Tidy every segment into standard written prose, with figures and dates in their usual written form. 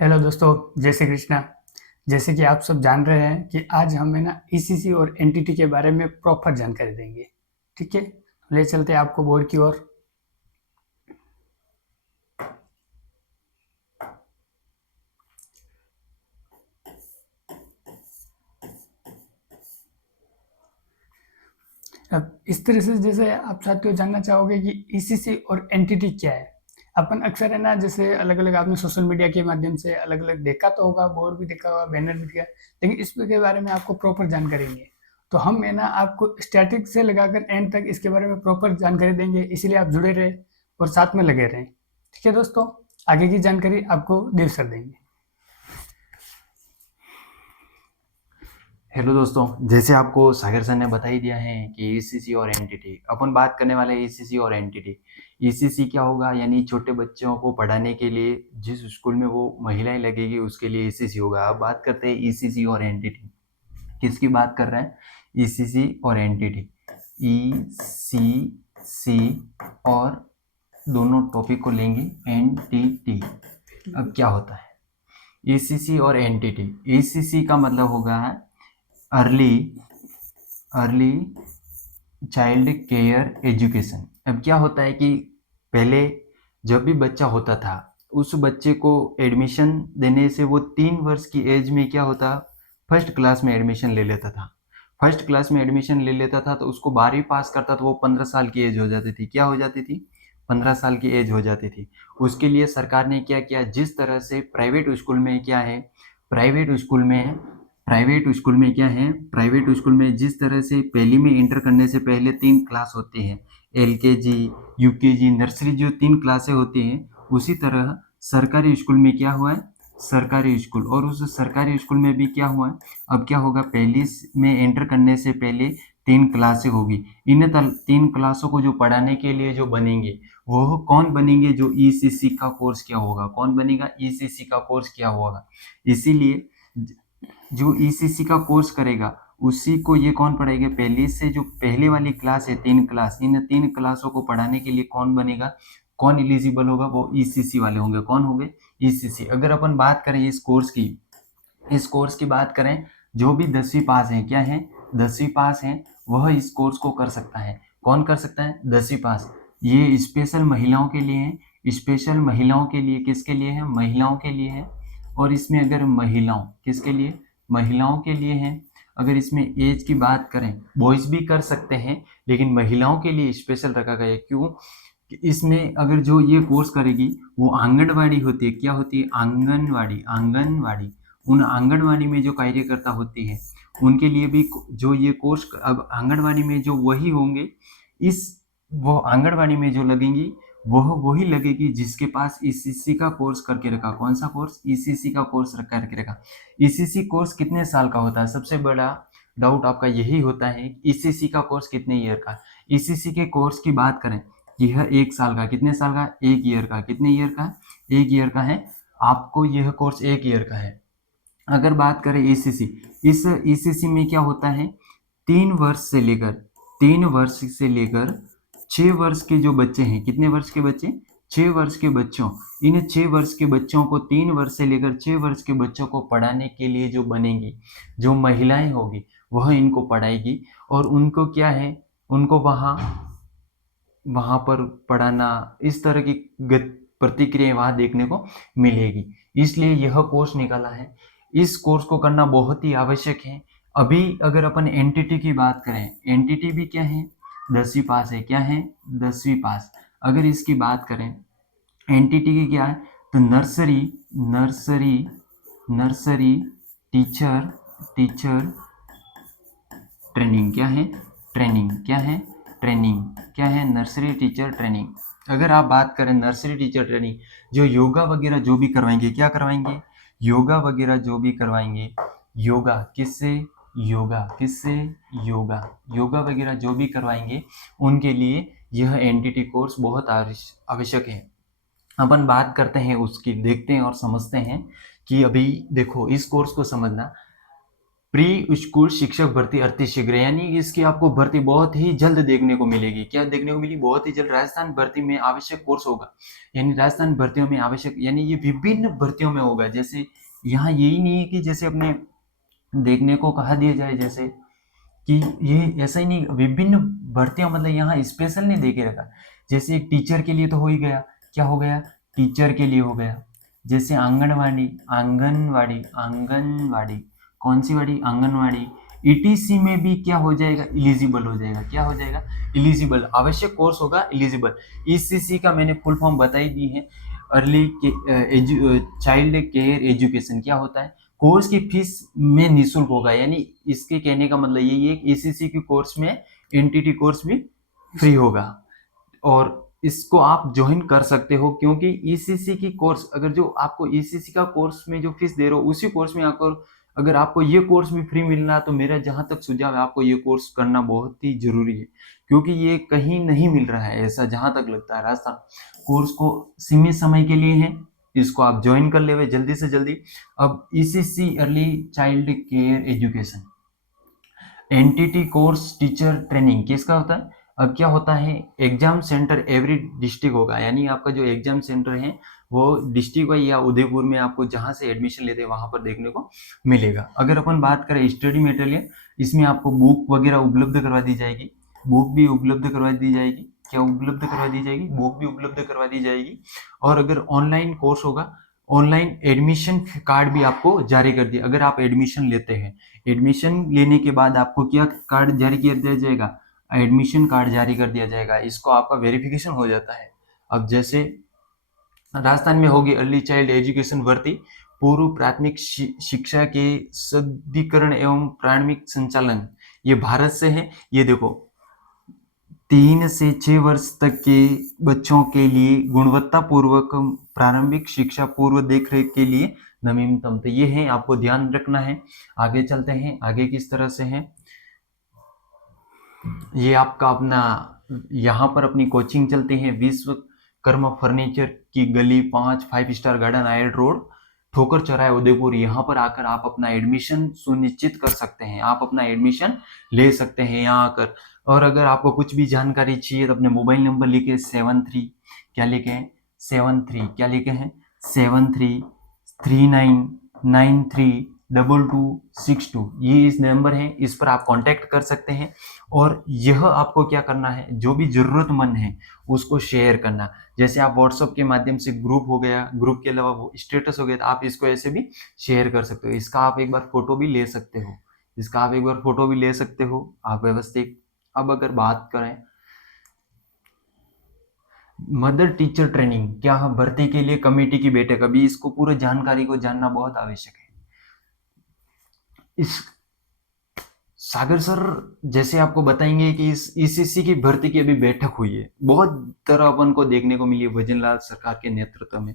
Hello दोस्तों, जय श्री कृष्णा। जैसे कि आप सब जान रहे हैं कि आज हम है ना ईसीसी और एनटीटी के बारे में प्रॉपर जानकारी देंगे। ठीक है, ले चलते हैं आपको बोर्ड की ओर। अब इस तरह से जैसे आप साथियों जानना चाहोगे कि ईसीसी और एनटीटी क्या है। अपन अक्सर है ना, जैसे अलग अलग आपने सोशल मीडिया के माध्यम से अलग अलग देखा तो होगा, बोर्ड भी देखा होगा, बैनर भी दिखा, लेकिन इसके बारे में आपको प्रॉपर जानकारी नहीं है। तो हम है ना आपको स्टैटिक से लगाकर एंड तक इसके बारे में प्रॉपर जानकारी देंगे, इसीलिए आप जुड़े रहे और साथ में लगे रहें। ठीक है दोस्तों, आगे की जानकारी आपको देव सर देंगे। हेलो दोस्तों, जैसे आपको सागर सर ने बता ही दिया है कि ईसीसी और एनटीटी अपन बात करने वाले हैं। ईसीसी और एनटीटी, ईसीसी क्या होगा यानी छोटे बच्चों को पढ़ाने के लिए जिस स्कूल में वो महिलाएं लगेगी उसके लिए ईसीसी होगा। अब बात करते हैं ईसीसी और एनटीटी, किसकी बात कर रहे हैं? ईसीसी और एनटीटी, ईसीसी और दोनों टॉपिक को लेंगे एनटीटी। अब क्या होता है ईसीसी और एनटीटी? ईसीसी का मतलब होगा early early child care education. अब क्या होता है कि पहले जब भी बच्चा होता था उस बच्चे को एडमिशन देने से वो 3 वर्ष की एज में क्या होता, फर्स्ट क्लास में एडमिशन ले लेता था। फर्स्ट क्लास में एडमिशन ले लेता था तो उसको 12वीं पास करता तो वो 15 साल की एज हो जाती थी। क्या हो जाती थी? 15 साल की एज हो जाती थी। उसके लिए सरकार ने क्या किया, जिस तरह से प्राइवेट स्कूल में क्या है, प्राइवेट स्कूल में प्राइवेट स्कूल में जिस तरह से पहली में एंटर करने से पहले 3 क्लास होते हैं, एलकेजी, यूकेजी, नर्सरी, जो 3 क्लासें होती हैं, उसी तरह सरकारी स्कूल में क्या हुआ है, सरकारी स्कूल, और उस सरकारी स्कूल में भी क्या हुआ है, अब क्या होगा, पहली में एंटर करने से पहले 3 क्लासें होगी। इन 3 क्लासों को जो पढ़ाने के लिए जो बनेंगे वो कौन बनेंगे? जो ईसीसी का कोर्स क्या होगा, कौन बनेगा? ईसीसी का कोर्स क्या होगा। इसीलिए जो ईसीसी का कोर्स करेगा उसी को ये कौन पढ़ाएगा? पहले से जो पहले वाली क्लास है 3 क्लास, इन 3 क्लासों को पढ़ाने के लिए कौन बनेगा, कौन एलिजिबल होगा? वो ईसीसी वाले होंगे। कौन होंगे? ईसीसी। अगर अपन बात करें इस कोर्स की बात करें, जो भी 10वीं पास है, क्या है, 10वीं पास है, वह इस कोर्स को कर सकता है। कौन कर सकता है? 10वीं पास। ये स्पेशल महिलाओं के लिए है, स्पेशल महिलाओं के लिए, किसके लिए है? महिलाओं के लिए है। और इसमें अगर महिलाओं, किसके लिए? महिलाओं के लिए है। अगर इसमें एज की बात करें, बॉयज भी कर सकते हैं, लेकिन महिलाओं के लिए स्पेशल रखा गया है। क्यों? कि इसमें अगर जो ये कोर्स करेगी वो आंगनवाड़ी होती है। क्या होती है? आंगनवाड़ी। आंगनवाड़ी, उन आंगनवाड़ी में जो कार्यकर्ता होती हैं उनके लिए भी जो ये कोर्स, अब आंगनवाड़ी में जो वही होंगे, इस वो आंगनवाड़ी में जो लगेंगी वह वही लगेगी जिसके पास ईसीसी का कोर्स करके रखा। कौन सा कोर्स? ईसीसी का कोर्स करके रखा। ईसीसी कोर्स कितने साल का होता है? सबसे बड़ा डाउट आपका यही होता है, ईसीसी का कोर्स कितने ईयर का? ईसीसी के कोर्स की बात करें, यह 1 साल का, कितने साल का? 1 ईयर का। कितने ईयर का? 1 ईयर का है। आपको यह कोर्स 1 ईयर का है। अगर बात करें ईसीसी, इस ईसीसी में क्या होता है, 3 वर्ष से लेकर 6 वर्ष के जो बच्चे हैं, कितने वर्ष के बच्चे? 6 वर्ष के बच्चों, इन 6 वर्ष के बच्चों को, 3 वर्ष से लेकर 6 वर्ष के बच्चों को पढ़ाने के लिए जो बनेंगी, जो महिलाएं होगी वह इनको पढ़ाएगी। और उनको क्या है, उनको वहाँ वहाँ पर पढ़ाना, इस तरह की प्रतिक्रियाएं वहाँ देखने को मिलेगी। इसलिए यह कोर्स निकाला है। इस कोर्स को करना बहुत ही आवश्यक है। अभी अगर अपन एनटीटी की बात करें, एनटीटी भी क्या है, 10वीं पास है। क्या है? 10वीं पास। अगर इसकी बात करें, एनटीटी की क्या है, तो nursery nursery nursery teacher teacher training. क्या है? ट्रेनिंग। क्या है? ट्रेनिंग। क्या है? Nursery teacher training. अगर आप बात करें नर्सरी टीचर ट्रेनिंग, जो योगा वगैरह जो भी करवाएंगे, क्या करवाएंगे? योगा वगैरह जो भी करवाएंगे, योगा किससे? किससे? योगा। योगा वगैरह जो भी करवाएंगे उनके लिए यह एनटीटी कोर्स बहुत आवश्यक है। अपन बात करते हैं उसकी, देखते हैं और समझते हैं कि अभी देखो, इस कोर्स को समझना, प्री स्कूल शिक्षक भर्ती अति शीघ्र, यानी इसकी आपको भर्ती बहुत ही जल्द देखने को मिलेगी। क्या देखने को मिली? बहुत ही जल्द राजस्थान भर्ती में आवश्यक कोर्स होगा, यानी राजस्थान भर्तियों में आवश्यक, यानी ये विभिन्न भर्तियों में होगा। जैसे यहाँ यही नहीं है कि जैसे अपने देखने को कहा दिया जाए जैसे कि ये ऐसा ही नहीं, विभिन्न भर्तियां, मतलब यहाँ स्पेशल नहीं दे के रखा। जैसे एक टीचर के लिए तो हो ही गया, क्या हो गया? टीचर के लिए हो गया। जैसे आंगनवाड़ी, आंगनवाड़ी, आंगनवाड़ी, कौन सी वाड़ी? आंगनवाड़ी, ईटीसी में भी क्या हो जाएगा? इलिजिबल हो जाएगा। क्या हो जाएगा? इलिजिबल, आवश्यक कोर्स होगा इलिजिबल। ईसीसी का मैंने फुल फॉर्म बताई दी है, अर्ली चाइल्ड केयर एजुकेशन। क्या होता है? कोर्स की फीस में निःशुल्क होगा, यानी इसके कहने का मतलब यही है कि ईसीसी की कोर्स में एनटीटी कोर्स भी फ्री होगा और इसको आप ज्वाइन कर सकते हो, क्योंकि ईसीसी की कोर्स, अगर जो आपको ईसीसी का कोर्स में जो फीस दे रहे हो उसी कोर्स में अगर आपको ये कोर्स भी फ्री मिलना, तो मेरा जहाँ तक सुझाव है आपको ये कोर्स करना बहुत ही जरूरी है, क्योंकि ये कहीं नहीं मिल रहा है ऐसा जहाँ तक लगता है। राजस्थान कोर्स को सीमित समय के लिए है, इसको आप ज्वाइन कर ले जल्दी से जल्दी। अब ECC early child care education, NTT course teacher training किसका होता है? अब क्या होता है? एग्जाम सेंटर एवरी डिस्ट्रिक्ट होगा, यानी आपका जो एग्जाम सेंटर है वो डिस्ट्रिक्ट वाइज या उदयपुर में आपको जहाँ से एडमिशन लेते हैं वहां पर देखने को मिलेगा। अगर अपन बात करें स्टडी मटेरियल, इसमें आपको बुक वगैरह उपलब्ध करवा दी जाएगी, बुक भी उपलब्ध करवा दी जाएगी। क्या उपलब्ध करवा दी जाएगी? बुक भी उपलब्ध करवा दी जाएगी। और अगर ऑनलाइन कोर्स होगा, ऑनलाइन एडमिशन कार्ड भी आपको जारी कर दिया। अगर आप एडमिशन लेते हैं, एडमिशन लेने के बाद आपको क्या कार्ड जारी कर दिया जाएगा? एडमिशन कार्ड जारी कर दिया जाएगा। इसको आपका वेरिफिकेशन हो जाता है। अब जैसे राजस्थान में होगी अर्ली चाइल्ड एजुकेशन भर्ती, पूर्व प्राथमिक शिक्षा के सद्दीकरण एवं प्रारंभिक संचालन, ये भारत से है। ये देखो 3 से 6 वर्ष तक के बच्चों के लिए गुणवत्ता पूर्वक प्रारंभिक शिक्षा पूर्व देखरेख के लिए नवीनतम, तो ये है, आपको ध्यान रखना है। आगे चलते हैं, आगे किस तरह से है ये आपका अपना, यहाँ पर अपनी कोचिंग चलती है विश्वकर्मा फर्नीचर की गली 5 स्टार गार्डन आयल रोड ठोकर चौराहे उदयपुर। यहाँ पर आकर आप अपना एडमिशन सुनिश्चित कर सकते हैं, आप अपना एडमिशन ले सकते हैं यहाँ आकर। और अगर आपको कुछ भी जानकारी चाहिए तो अपने मोबाइल नंबर लिखे 73, क्या लिखे हैं? 73, क्या लिखे हैं? 7339932262, ये इस नंबर है, इस पर आप कांटेक्ट कर सकते हैं। और यह आपको क्या करना है, जो भी जरूरतमंद है उसको शेयर करना। जैसे आप व्हाट्सएप के माध्यम से ग्रुप हो गया, ग्रुप के अलावा वो स्टेटस हो गया, तो आप इसको ऐसे भी शेयर कर सकते हो। इसका आप एक बार फोटो भी ले सकते हो, इसका आप एक बार फोटो भी ले सकते हो आप व्यवस्थित। अब अगर बात करें मदर टीचर ट्रेनिंग, क्या भर्ती के लिए कमेटी की बैठक, अभी इसको पूरे जानकारी को जानना बहुत आवश्यक है। इस सागर सर जैसे आपको बताएंगे कि इस ईसीसी की भर्ती की अभी बैठक हुई है, बहुत तरह अपन को देखने को मिली है भजनलाल सरकार के नेतृत्व में।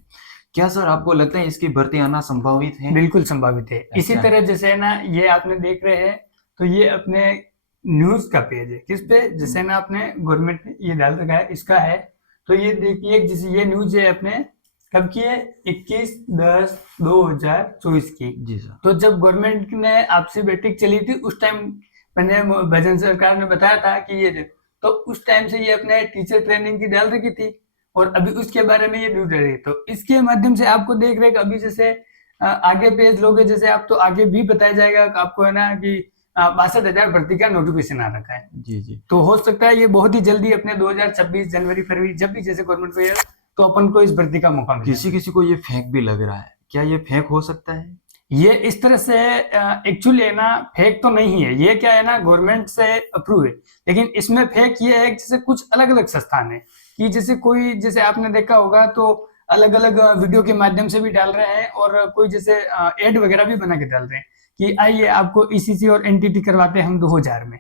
क्या सर आपको लगता है इसकी भर्ती आना संभावित है? बिल्कुल संभावित है। इसी अच्छा। तरह जैसे है ना, ये आपने देख रहे हैं तो ये अपने न्यूज का पेज है, किस पे? जैसे ना अपने गवर्नमेंट ने ये डाल रखा है, इसका है। तो ये देखिए, जैसे ये न्यूज है अपने कब की है? 21/10/2024 की। जी सर। तो जब गवर्नमेंट ने आपसी बैठक चली थी उस टाइम पंजाब भजन सरकार ने बताया था कि ये, तो उस टाइम से ये अपने टीचर ट्रेनिंग की डाल रखी थी और अभी उसके बारे में ये न्यूज रही। तो इसके माध्यम से आपको देख रहे हैं कि अभी जैसे आगे पेज लोगे जैसे आप, तो आगे भी बताया जाएगा कि आपको है ना कि 62,000 भर्ती का नोटिफिकेशन आ रखा है। जी जी। तो हो सकता है ये बहुत ही जल्दी अपने 2026 जनवरी फरवरी जब भी जैसे गवर्नमेंट को ये, तो अपन को इस भर्ती का मौका मिले। किसी किसी को ये फेक भी लग रहा है, क्या ये फेक हो सकता है? ये इस तरह से एक्चुअली है ना, फेक तो नहीं है, ये क्या है ना गवर्नमेंट से अप्रूव है। लेकिन इसमें फेक ये है जैसे कुछ अलग अलग संस्थान है कि जैसे कोई, जैसे आपने देखा होगा तो अलग अलग वीडियो के माध्यम से भी डाल रहे हैं और कोई जैसे एड वगैरह भी बना के डाल रहे हैं कि आइए आपको ईसीसी और एनटीटी करवाते हैं हम 2000 में।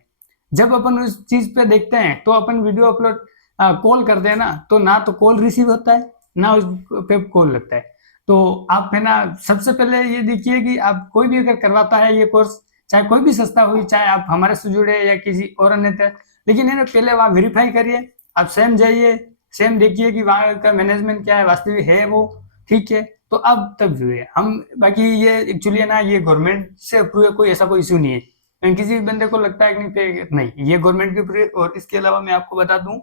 जब अपन उस चीज पे देखते हैं तो अपन वीडियो अपलोड कॉल करते हैं ना, तो ना तो कॉल रिसीव होता है ना उस पे कॉल लगता है। तो आप है ना सबसे पहले ये देखिए कि आप कोई भी अगर करवाता है ये कोर्स, चाहे कोई भी संस्था हुई, चाहे आप हमारे से जुड़े या किसी और अन्य, लेकिन है ना पहले वहाँ वेरीफाई करिए। आप स्वयं जाइए, स्वयं देखिए कि वहाँ का मैनेजमेंट क्या है, वास्तविक है वो ठीक है। तो अब तक जो है हम बाकी ये एक्चुअली है ना, ये गवर्नमेंट से अप्रूव है, कोई ऐसा कोई इशू नहीं है। किसी बंदे को लगता है कि नहीं नहीं, ये गवर्नमेंट के अप्रूव। और इसके अलावा मैं आपको बता दूं,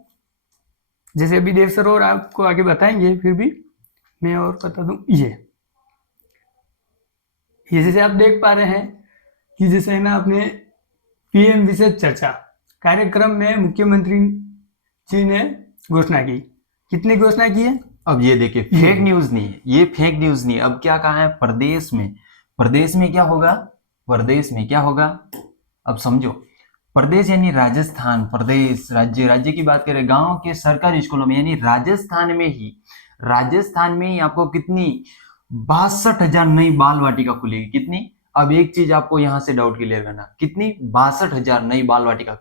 जैसे अभी देव सर और आपको आगे बताएंगे, फिर भी मैं और बता दूं, ये जैसे आप देख पा रहे हैं कि जैसे है ना, अपने पीएम विशेष चर्चा कार्यक्रम में मुख्यमंत्री जी ने घोषणा की। कितनी घोषणा की है? अब ये देखिए, फेक न्यूज नहीं है, ये फेक न्यूज नहीं है। अब क्या कहा है, प्रदेश में क्या होगा, प्रदेश में क्या होगा, अब समझो। प्रदेश यानी राजस्थान, प्रदेश राज्य की बात करें, गांव के सरकारी स्कूलों में यानी राजस्थान में ही आपको कितनी 62,000 नई बाल वाटिका खुलेगी। कितनी? अब एक चीज आपको यहां से डाउट क्लियर करना, कितनी? 62,000 नई बाल वाटिका।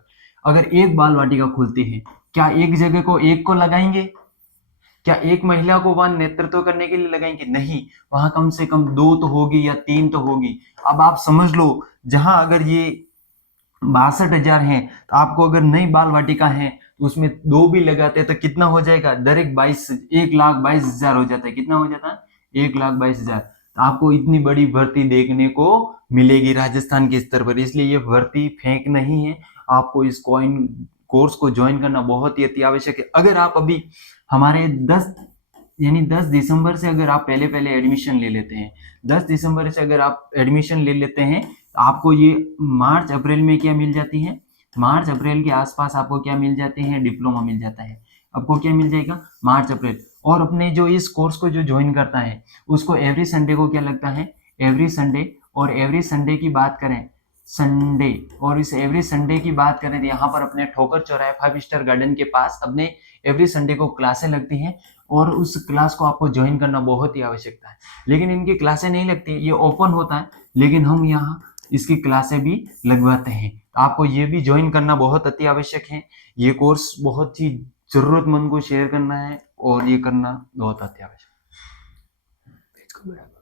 अगर एक बाल वाटिका खुलती है, क्या एक जगह को एक को लगाएंगे? क्या एक महिला को वहां नेतृत्व करने के लिए लगाएंगे? नहीं, वहां कम से कम 2 तो होगी या 3 तो होगी। अब आप समझ लो, जहां अगर ये 62,000 है, तो आपको अगर नई बाल वाटिका है तो उसमें 2 भी लगाते हैं तो कितना हो जाएगा? डायरेक्ट 1,22,000 हो जाता है। कितना हो जाता है? 1,22,000। तो आपको इतनी बड़ी भर्ती देखने को मिलेगी राजस्थान के स्तर पर। इसलिए ये भर्ती फेक नहीं है। आपको इस कोर्स को ज्वाइन करना बहुत ही अति आवश्यक है। अगर आप अभी हमारे 10 दिसंबर से अगर आप पहले एडमिशन ले लेते हैं, 10 दिसंबर से अगर आप एडमिशन ले लेते हैं, तो आपको ये मार्च अप्रैल में क्या मिल जाती है? मार्च अप्रैल के आसपास आपको क्या मिल जाते हैं? डिप्लोमा मिल जाता है। आपको क्या मिल जाएगा? मार्च अप्रैल। और अपने जो इस कोर्स को जो ज्वाइन करता है, उसको एवरी संडे को क्या लगता है? Every Sunday. और एवरी संडे की बात करें, संडे, और इस एवरी संडे की बात करें तो यहाँ पर अपने ठोकर चौराहे 5 स्टार गार्डन के पास अपने एवरी संडे को क्लासें लगती हैं, और उस क्लास को आपको ज्वाइन करना बहुत ही आवश्यकता है। लेकिन इनकी क्लासें नहीं लगती, ये ओपन होता है, लेकिन हम यहाँ इसकी क्लासें भी लगवाते हैं। तो आपको ये भी ज्वाइन करना बहुत अति आवश्यक है। ये कोर्स बहुत ही जरूरतमंद को शेयर करना है, और ये करना बहुत अति आवश्यक है।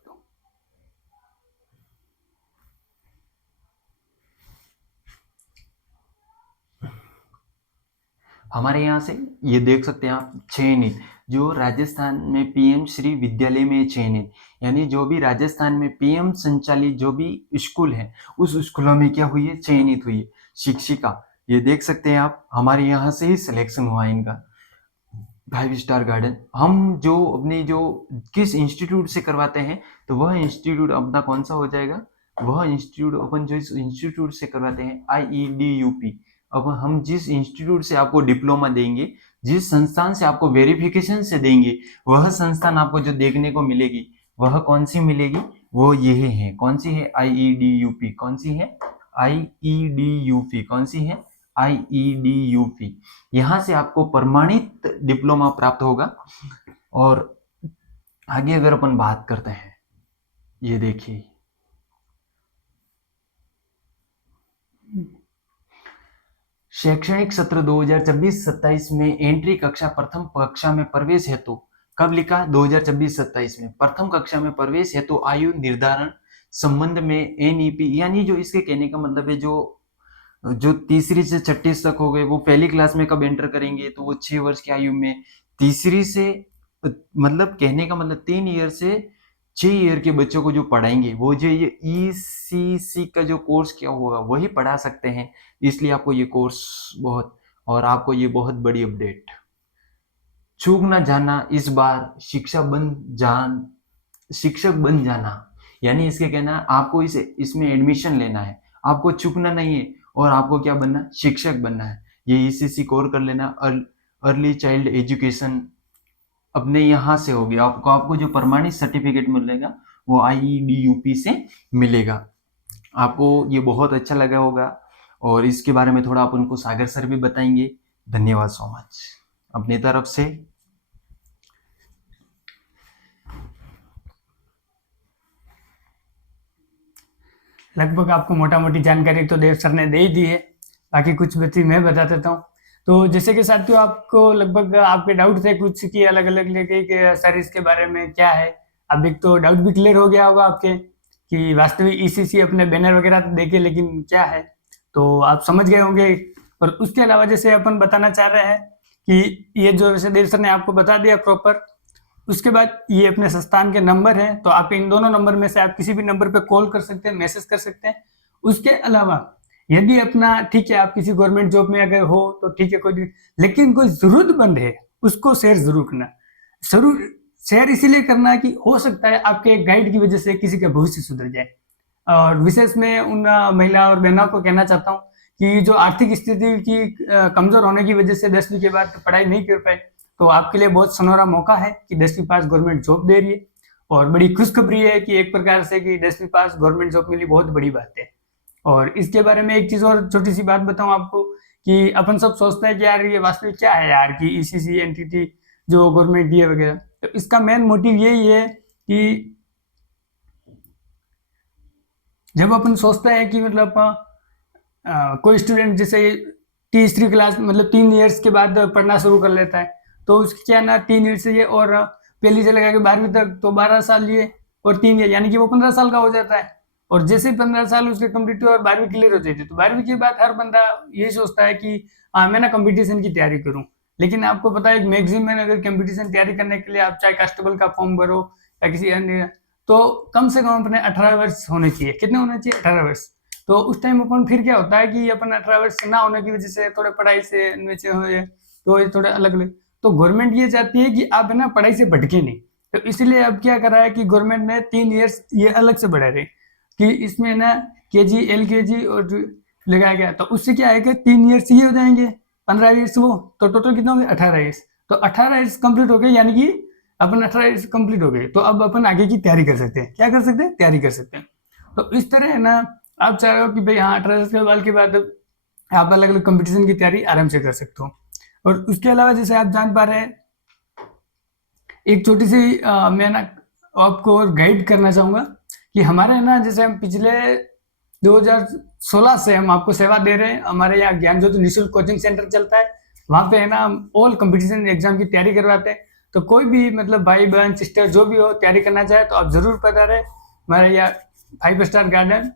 हमारे यहाँ से ये देख सकते हैं आप, चयनित जो राजस्थान में पीएम श्री विद्यालय में चयनित, यानी जो भी राजस्थान में पीएम संचालित जो भी स्कूल है, उस स्कूलों में क्या हुई है? चयनित हुई है शिक्षिका। ये देख सकते हैं आप, हमारे यहाँ से ही सिलेक्शन हुआ है इनका। 5 स्टार गार्डन हम जो अपनी जो किस इंस्टीट्यूट से करवाते हैं, तो वह इंस्टीट्यूट अपना कौन सा हो जाएगा? वह इंस्टीट्यूट अपन जो इस इंस्टीट्यूट से करवाते हैं, IEDUP। अब हम जिस इंस्टीट्यूट से आपको डिप्लोमा देंगे, जिस संस्थान से आपको वेरिफिकेशन से देंगे, वह संस्थान आपको जो देखने को मिलेगी, वह कौन सी मिलेगी? वो ये है, कौन सी है? IEDUP। कौन सी है? IEDUP। कौन सी है? IEDUP। यहाँ से आपको प्रमाणित डिप्लोमा प्राप्त होगा। और आगे अगर अपन बात करते हैं, ये देखिए, शैक्षणिक सत्र 2024-27 में एंट्री कक्षा प्रथम कक्षा में प्रवेश हेतु कब लिखा? 2024-27 में प्रथम कक्षा में प्रवेश हेतु आयु निर्धारण संबंध में NEP, यानी जो इसके कहने का मतलब है, जो तीसरी से छठी तक हो गए, वो पहली क्लास में कब एंटर करेंगे? तो वो 6 वर्ष की आयु में। तीसरी से मतलब कहने का मतलब 3 ईयर से 6 ईयर के बच्चों को जो पढ़ाएंगे, वो जो ये ECC का जो कोर्स क्या होगा, वही पढ़ा सकते हैं। इसलिए आपको ये कोर्स बहुत, और आपको ये बहुत बड़ी अपडेट, चूक ना जाना, इस बार शिक्षक बन जाना। यानी इसके कहना है, आपको इसमें एडमिशन लेना है, आपको चूकना नहीं है, और आपको क्या बनना? शिक्षक बनना है। ये ECC कोर कर लेना, अर्ली चाइल्ड एजुकेशन अपने यहाँ से होगी। आपको जो प्रमाणित सर्टिफिकेट मिलेगा, वो IEDUP से मिलेगा। आपको ये बहुत अच्छा लगा होगा, और इसके बारे में थोड़ा अपन को सागर सर भी बताएंगे। धन्यवाद सो मच अपनी तरफ से। लगभग आपको मोटा मोटी जानकारी तो देव सर ने दे ही दी है, बाकी कुछ बच्चे मैं बता देता हूँ। तो जैसे कि साथियों, आपको लगभग आपके डाउट थे कुछ कि अलग अलग लेके कि सर इसके बारे में क्या है, अब एक तो डाउट भी क्लियर हो गया होगा आपके कि वास्तविक ECC अपने बैनर वगैरह तो देखे, लेकिन क्या है, तो आप समझ गए होंगे। और उसके अलावा जैसे अपन बताना चाह रहे हैं कि ये जो वैसे देव सर ने आपको बता दिया प्रॉपर, उसके बाद ये अपने संस्थान के नंबर हैं, तो आप इन दोनों नंबर में से आप किसी भी नंबर पे कॉल कर सकते हैं, मैसेज कर सकते हैं। उसके अलावा यदि अपना ठीक है आप किसी गवर्नमेंट जॉब में अगर हो तो ठीक है कोई, लेकिन कोई जरूरतमंद है उसको शेयर जरूर करना। जरूर शेयर इसीलिए करना कि हो सकता है आपके एक गाइड की वजह से किसी का भविष्य सुधर जाए। और विशेष में उन महिला और बहनों को कहना चाहता हूँ कि जो आर्थिक स्थिति की कमजोर होने की वजह से 10वीं के बाद पढ़ाई नहीं कर पाए, तो आपके लिए बहुत सुनहरा मौका है कि 10वीं पास गवर्नमेंट जॉब दे रही है। और बड़ी खुशखबरी है कि एक प्रकार से कि 10वीं पास गवर्नमेंट जॉब मिली बहुत बड़ी बात है। और इसके बारे में एक चीज और छोटी सी बात बताऊं आपको कि अपन सब सोचते हैं कि यार ये वास्तविक क्या है यार कि ईसीसी एनटीटी जो गवर्नमेंट दिए वगैरह, तो इसका मेन मोटिव यही है कि जब अपन सोचते हैं कि मतलब कोई स्टूडेंट जैसे तीसरी क्लास मतलब 3 इयर्स के बाद पढ़ना शुरू कर लेता है, तो उसकी क्या ना 3 ईयर से ये और पहली से लगा के 12वीं तक तो 12 साल ये और 3 ईयर यानी कि वो 15 साल का हो जाता है। और जैसे 15 साल उसके कंप्लीट हुए और 12वीं क्लियर हो जाती है, तो 12वीं के बाद हर बंदा यही सोचता है कि मैं ना कंपटीशन की तैयारी करूं। लेकिन आपको पता है मैक्सिमम अगर कंपटीशन तैयारी करने के लिए आप चाहे कांस्टेबल का फॉर्म भरो या किसी अन्य, तो कम से कम अपने 18 वर्ष होने चाहिए। कितने होने चाहिए? 18 वर्ष। तो उस टाइम अपन फिर क्या होता है कि अपन 18 वर्ष ना होने की वजह से थोड़े पढ़ाई से नीचे हो तो ये थोड़े अलग अलग, तो गवर्नमेंट ये चाहती है कि आप है ना पढ़ाई से भटके नहीं। तो इसलिए अब क्या करा है कि गवर्नमेंट ने 3 इयर्स ये अलग से बढ़ा रहे कि इसमें ना केजी एलकेजी और लगाया गया, तो उससे क्या है कि 3 इयर्स ये हो जाएंगे, 15 ईयर्स वो, तो टोटल कितना हो गया? 18 ईयर्स। तो 18 ईयर्स कंप्लीट हो गए, यानी कि अपन 18 ईयर्स कंप्लीट हो गए, तो अब अपन आगे की तैयारी कर सकते हैं। क्या कर सकते हैं? तैयारी कर सकते हैं। तो इस तरह है ना आप चाह रहे हो कि भाई हाँ 18 साल के बाद आप अलग अलग कंपटीशन की तैयारी आराम से कर सकते हो। और उसके अलावा जैसे आप जान पा रहे हैं, एक छोटी सी मैं ना आपको और गाइड करना चाहूंगा कि हमारे है ना जैसे हम पिछले 2016 से हम आपको सेवा दे रहे हैं। हमारे यहाँ ज्ञान ज्योति निःशुल्क कोचिंग सेंटर चलता है, वहाँ पे है ना हम ऑल कंपटीशन एग्जाम की तैयारी करवाते हैं। तो कोई भी मतलब भाई बहन सिस्टर जो भी हो तैयारी करना चाहे तो आप जरूर पधारें। हमारे यहाँ 5 स्टार गार्डन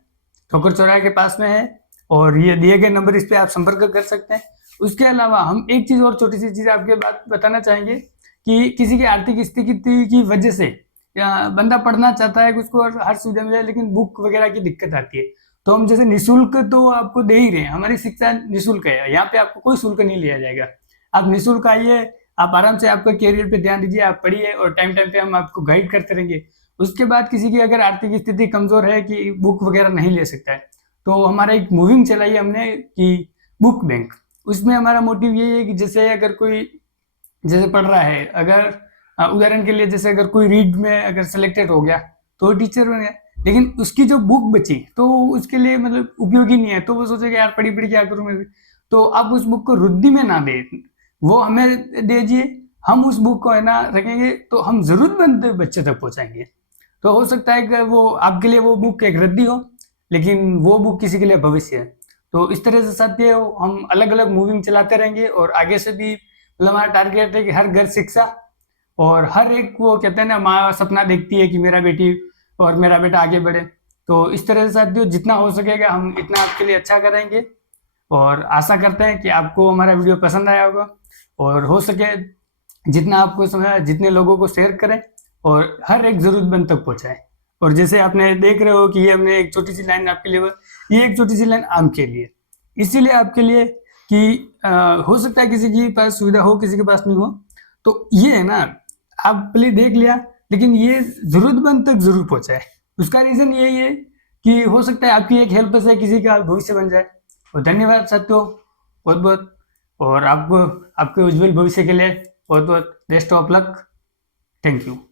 ठोकर चौराहे के पास में है, और ये दिए गए नंबर इस पे आप संपर्क कर सकते हैं। उसके अलावा हम एक चीज और छोटी सी चीज आपके बात बताना चाहेंगे कि किसी की आर्थिक स्थिति की वजह से बंदा पढ़ना चाहता है कि उसको हर सुविधा मिले, लेकिन बुक वगैरह की दिक्कत आती है, तो हम जैसे निःशुल्क तो आपको दे ही रहे हैं। हमारी शिक्षा निःशुल्क है, यहाँ पे आपको कोई शुल्क नहीं लिया जाएगा। आप निःशुल्क आइए, आप आराम से आपका कैरियर पे ध्यान दीजिए, आप पढ़िए और टाइम टाइम पे हम आपको गाइड करते रहेंगे। उसके बाद किसी की अगर आर्थिक स्थिति कमजोर है कि बुक वगैरह नहीं ले सकता है, तो हमारा एक मूविंग चलाई है हमने कि बुक बैंक। उसमें हमारा मोटिव ये है कि जैसे अगर कोई जैसे पढ़ रहा है, अगर उदाहरण के लिए जैसे अगर कोई रीड में अगर सिलेक्टेड हो गया तो टीचर बन गया, लेकिन उसकी जो बुक बची तो उसके लिए मतलब उपयोगी नहीं है, तो वो सोचेगा यार पढ़ी पढ़ी क्या करूँ मैं। तो आप उस बुक को रुद्दी में ना दे, वो हमें दीजिए, हम उस बुक को है ना रखेंगे, तो हम जरूरतमंद बच्चे तक पहुंचाएंगे। तो हो सकता है कि वो आपके लिए वो बुक एक रद्दी हो, लेकिन वो बुक किसी के लिए भविष्य है। तो इस तरह से साथियों हम अलग अलग मूविंग चलाते रहेंगे, और आगे से भी मतलब हमारा टारगेट है कि हर घर शिक्षा, और हर एक वो कहते हैं ना माँ सपना देखती है कि मेरा बेटी और मेरा बेटा आगे बढ़े। तो इस तरह से साथियों जितना हो सकेगा हम इतना आपके लिए अच्छा करेंगे, और आशा करते हैं कि आपको हमारा वीडियो पसंद आया होगा, और हो सके जितना आपको समझ जितने लोगों को शेयर करें और हर एक जरूरतमंद तक पहुंचाएं। और जैसे आपने देख रहे हो कि ये हमने एक छोटी सी लाइन आपके लिए, ये एक छोटी सी लाइन आम के लिए, इसीलिए आपके लिए कि हो सकता है किसी के पास सुविधा हो किसी के पास नहीं हो, तो ये है ना आप पहले देख लिया, लेकिन ये जरूरतमंद तक जरूर पहुंचाए। उसका रीजन यही है कि हो सकता है आपकी एक हेल्प से किसी का भविष्य बन जाए। और धन्यवाद साथियों बहुत बहुत, और आपको आपके उज्जवल भविष्य के लिए बहुत बहुत best of luck. Thank you.